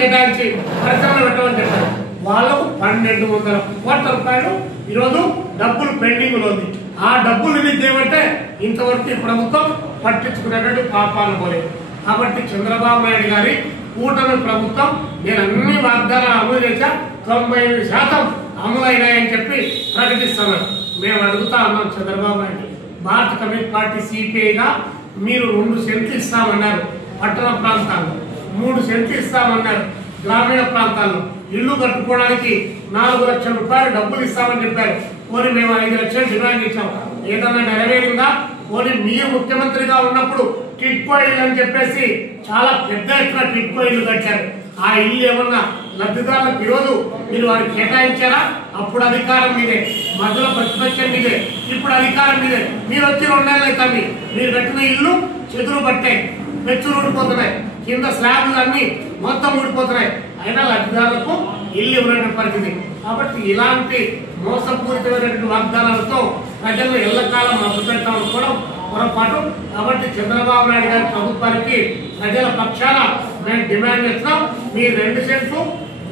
కేటాయించి పరిశ్రమలు పెట్టమని చెప్పారు. వాళ్ళకు 1200 కోట్ల రూపాయలు ఈరోజు డబ్బులు పెండింగ్ లో ఉంది. ఆ డబ్బులు రిలీజ్ చేయమంటే ఇంతవరకు ఈ ప్రభుత్వం పట్టించుకునేటువంటి పాపాలు పోలేదు. కాబట్టి చంద్రబాబు నాయుడు గారి కూటమి ప్రభుత్వం నేను అన్ని వాగ్దానాలు అమలు చేశా, 98% అమలైనాయని చెప్పి ప్రకటిస్తున్నారు. మేము అడుగుతా ఉన్నాం చంద్రబాబు నాయుడు, భారత కమ్యూనిస్ట్ పార్టీ సిపిఐగా మీరు 2 సెంట్లు ఇస్తామన్నారు పట్టణ ప్రాంతాల్లో, 3 సెంట్లు ఇస్తామన్నారు గ్రామీణ ప్రాంతాల్లో, ఇల్లు కట్టుకోవడానికి 4 లక్షల రూపాయలు డబ్బులు ఇస్తామని చెప్పారు. పోనీ మేము 5 లక్షలు డిమాండ్ చేశాం, ఏదన్నా నెరవేరిందా? పోనీ మీరు ముఖ్యమంత్రిగా ఉన్నప్పుడు టిడ్కో ఇల్లు అని చెప్పేసి చాలా పెద్ద ఎత్తున టిడ్కో ఇల్లు కట్టారు. ఆ ఇల్లు ఏమన్నా లబ్ధిదారులకు ఈరోజు మీరు వారికి కేటాయించారా? అప్పుడు అధికారం మీదే, మధ్యలో ప్రతిపక్షం మీదే, ఇప్పుడు అధికారం మీదే. మీరు వచ్చి 2 నెలలు అవుతుంది, మీరు కట్టిన ఇల్లు చెదురు పట్టాయి, పెచ్చులు ఊడిపోతున్నాయి, కింద స్లాబ్లు అన్ని మొత్తం ఊడిపోతున్నాయి, అయినా లబ్ధిదారులకు ఇల్లు ఇవ్వలేని పరిస్థితి. కాబట్టి ఇలాంటి మోసపూరితమైనటువంటి వాగ్దానాలతో ప్రజలు ఎల్లకాలం మభ్యపెట్టాలనుకోవడం పొరపాటు. కాబట్టి చంద్రబాబు నాయుడు గారి ప్రభుత్వానికి ప్రజల పక్షాన మేము డిమాండ్ చేస్తున్నాం, మీరు 2 సెంట్లు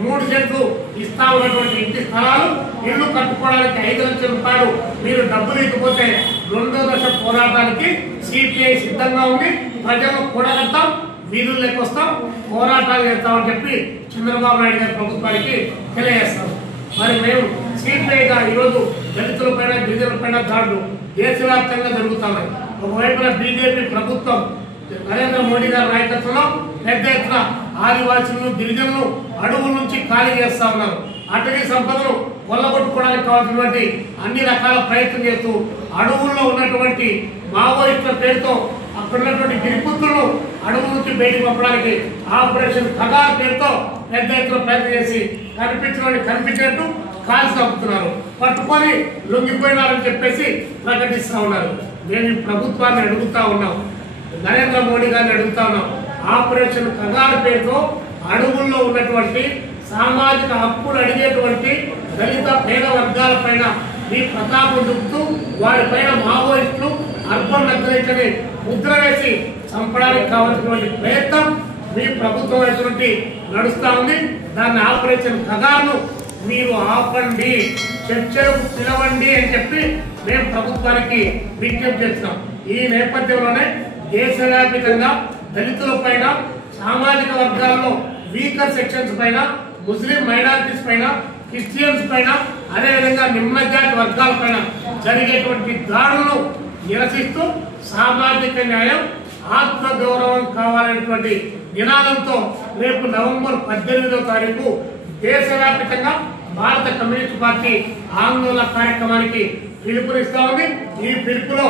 3 సెంట్లు ఇస్తా ఉన్నటువంటి ఇంటి స్థలాలు ఇల్లు కట్టుకోవడానికి 5 లక్షల రూపాయలు మీరు డబ్బులు ఇకపోతే 2వ దశ పోరాటానికి సిపిఐ సిద్ధంగా ఉంది. ప్రజలను కూడగట్టాం, వీధులు లెక్కొస్తాం, పోరాటాలు చేస్తామని చెప్పి చంద్రబాబు నాయుడు గారి ప్రభుత్వానికి తెలియజేస్తాం. మరి మేము సిపిఐగా ఈరోజు దళితులపైన గిరిజనులపైన దాడులు దేశవ్యాప్తంగా జరుగుతున్నాయి. ఒకవైపున బీజేపీ ప్రభుత్వం నరేంద్ర మోడీ గారి నాయకత్వంలో పెద్ద ఎత్తున ఆదివాసులను గిరిజనులు అడవుల నుంచి ఖాళీ చేస్తా ఉన్నారు. అటవీ సంపదను కొల్లగొట్టుకోవడానికి కావాల్సినటువంటి అన్ని రకాల ప్రయత్నం చేస్తూ అడవుల్లో ఉన్నటువంటి మావోయిస్టుల పేరుతో అక్కడ ఉన్నటువంటి గిరిపుత్రులను అడవుల నుంచి బయటకు పంపడానికి ఆపరేషన్ ఖగార్ పేరుతో పెద్ద ఎత్తున ప్రయత్నం చేసి కనిపించినట్టు కాల్చి చంపుతున్నారు, పట్టుకొని లొంగిపోయినారని చెప్పేసి ప్రకటిస్తా ఉన్నారు. మేము ఈ ప్రభుత్వాన్ని అడుగుతా ఉన్నాం, నరేంద్ర మోడీ గారిని అడుగుతా ఉన్నాం, ఆపరేషన్ ఖగార్ పేరుతో అడవుల్లో ఉన్నటువంటి సామాజిక హక్కులు అడిగేటువంటి దళిత పేద వర్గాల పైన మీ ప్రతాపం చూపుతూ వారిపైన మావోయిస్టులు అర్బన్ నక్సలైట్లని ముద్ర వేసి చంపడానికి కావాల్సినటువంటి ప్రయత్నం మీ ప్రభుత్వం వైపు నడుస్తా ఉంది. దాన్ని ఆపరేషన్ ఖగార్ను మీరు ఆపండి, చర్చలకు పిలవండి అని చెప్పి మేము ప్రభుత్వానికి విజ్ఞప్తి చేస్తున్నాం. ఈ నేపథ్యంలోనే దేశవ్యాప్తంగా దళితుల పైన, సామాజిక వర్గాల్లో వీకర్ సెక్షన్స్ పైన, ముస్లిం మైనారిటీస్ పైన, క్రిస్టియన్స్ పైన, అదేవిధంగా నిమ్న జాతి వర్గాల పైన జరిగేటువంటి దాడులను నిరసిస్తూ సామాజిక న్యాయం, ఆత్మగౌరవం కావాలనేటువంటి నినాదంతో రేపు నవంబర్ 18వ తారీఖు దేశవ్యాప్తంగా భారత కమ్యూనిస్ట్ పార్టీ ఆందోళన కార్యక్రమానికి పిలుపునిస్తా ఉంది. ఈ పిలుపులో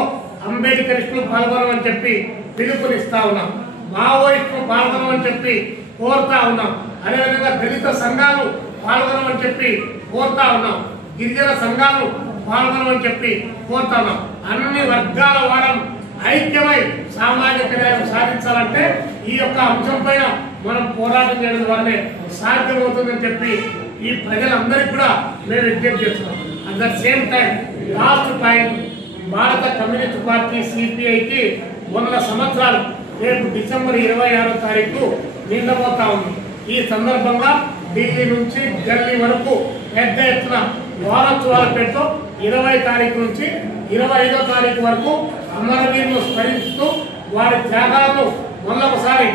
అంబేద్కరిస్టులు పాల్గొనమని చెప్పి పిలుపునిస్తా ఉన్నాం, మావోయిస్టులు పాల్గొనమని చెప్పి కోరుతా ఉన్నాం, అదేవిధంగా దళిత సంఘాలు పాల్గొనమని చెప్పి కోరుతా ఉన్నాం, గిరిజన సంఘాలు పాల్గొనమని చెప్పి కోరుతా ఉన్నాం. అన్ని వర్గాల వారం ఐక్యమై సామాజిక న్యాయం సాధించాలంటే ఈ యొక్క అంశం పైన మనం పోరాటం చేయడం ద్వారానే సాధ్యమవుతుందని చెప్పి ఈ ప్రజలందరికీ కూడా మేము విజ్ఞప్తి చేస్తున్నాం. At the same time last point, భారత కమ్యూనిస్ట్ పార్టీ సిపిఐకి 100 సంవత్సరాలు రేపు డిసెంబర్ 26వ తారీఖు నిండబోతా ఉంది. ఈ సందర్భంగా ఢిల్లీ నుంచి ఢిల్లీ వరకు పెద్ద ఎత్తున వారోత్సవాల పేరుతో 20వ తారీఖు నుంచి 25వ తారీఖు వరకు అమరవీరులను స్మరిస్తూ వారి త్యాగాలను మళ్ళొకసారి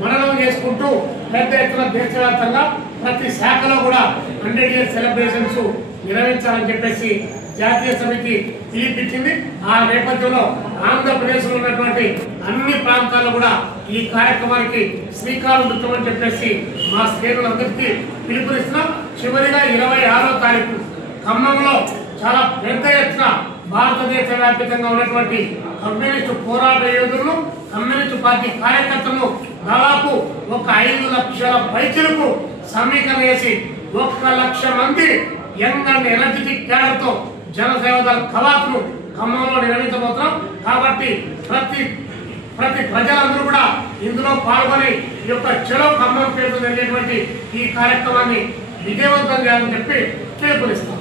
మననం చేసుకుంటూ పెద్ద ఎత్తున దేశవ్యాప్తంగా ప్రతి శాఖలో కూడా 100 ఇయర్స్ సెలబ్రేషన్స్ నిర్వహించాలని చెప్పేసి జాతీయ సమితి పిలిపించింది. ఆ నేపథ్యంలో ఆంధ్రప్రదేశ్ లో ఉన్నటువంటి అన్ని ప్రాంతాల్లో కూడా ఈ కార్యక్రమానికి శ్రీకారం చుట్టమని చెప్పేసి మా శ్రేణులందరికీ పిలుపునిస్తున్నాం. చివరిగా 26వ తారీఖు ఖమ్మంలో చాలా పెద్ద ఎత్తున భారతదేశ వ్యాప్తంగా ఉన్నటువంటి కమ్యూనిస్టు పోరాట యోధులను, కమ్యూనిస్టు పార్టీ కార్యకర్తలను దాదాపు 5 లక్షల పైచలకు సమీకరణ చేసి 1 లక్ష మంది యంగ్ అండ్ ఎనర్జెటిక్ క్యాడర్తో జనసేవదళ కవాతును ఖమ్మంలో నిర్వహించబోతున్నాం. కాబట్టి ప్రతి ప్రజలందరూ కూడా ఇందులో పాల్గొని ఈ యొక్క చలో ఖమ్మం పేరుతో జరిగేటువంటి ఈ కార్యక్రమాన్ని విజయవంతం చేయాలని చెప్పి పిలుపునిస్తాం.